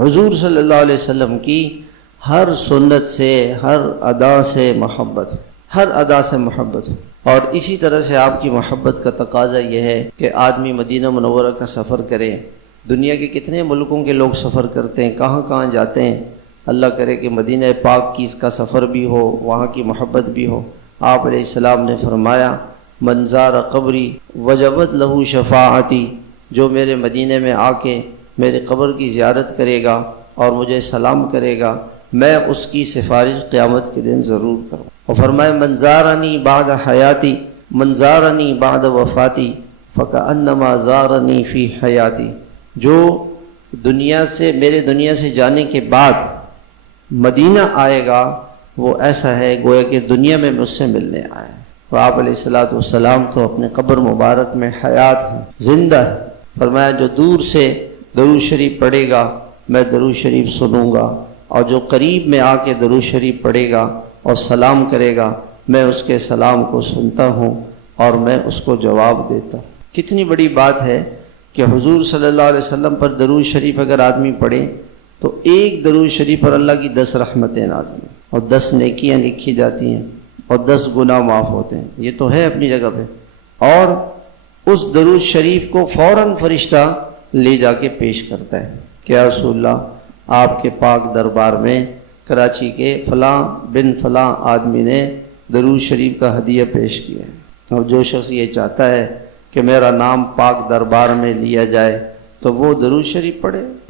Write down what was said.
حضور صلی اللہ علیہ وسلم کی ہر سنت سے، ہر ادا سے محبت، ہر ادا سے محبت. اور اسی طرح سے آپ کی محبت کا تقاضا یہ ہے کہ آدمی مدینہ منورہ کا سفر کرے. دنیا کے کتنے ملکوں کے لوگ سفر کرتے ہیں، کہاں کہاں جاتے ہیں. اللہ کرے کہ مدینہ پاک کی اس کا سفر بھی ہو، وہاں کی محبت بھی ہو. آپ علیہ السلام نے فرمایا من زار قبری وجبت لہو شفاعتی، جو میرے مدینے میں آ کے میرے قبر کی زیارت کرے گا اور مجھے سلام کرے گا، میں اس کی سفارش قیامت کے دن ضرور کروں. اور فرمایا من زارنی بعد حیاتی، من زارنی بعد وفاتی فکأنما زارنی فی حیاتی، جو دنیا سے، میرے دنیا سے جانے کے بعد مدینہ آئے گا وہ ایسا ہے گویا کہ دنیا میں مجھ سے ملنے آیا ہے. اور آپ علیہ السلام تو اپنے قبر مبارک میں حیات ہیں، زندہ ہے. فرمایا جو دور سے درود شریف پڑھے گا میں درود شریف سنوں گا، اور جو قریب میں آ کے درود شریف پڑھے گا اور سلام کرے گا میں اس کے سلام کو سنتا ہوں اور میں اس کو جواب دیتا ہوں. کتنی بڑی بات ہے کہ حضور صلی اللہ علیہ وسلم پر درود شریف اگر آدمی پڑھے تو ایک درود شریف پر اللہ کی 10 رحمتیں نازل ہیں اور 10 نیکیاں لکھی جاتی ہیں اور 10 گناہ معاف ہوتے ہیں. یہ تو ہے اپنی جگہ پہ. اور اس درود شریف کو فوراً فرشتہ لے جا کے پیش کرتا ہے کہ یا رسول اللہ آپ کے پاک دربار میں کراچی کے فلاں بن فلاں آدمی نے درود شریف کا ہدیہ پیش کیا ہے. اور جو شخص یہ چاہتا ہے کہ میرا نام پاک دربار میں لیا جائے تو وہ درود شریف پڑھے.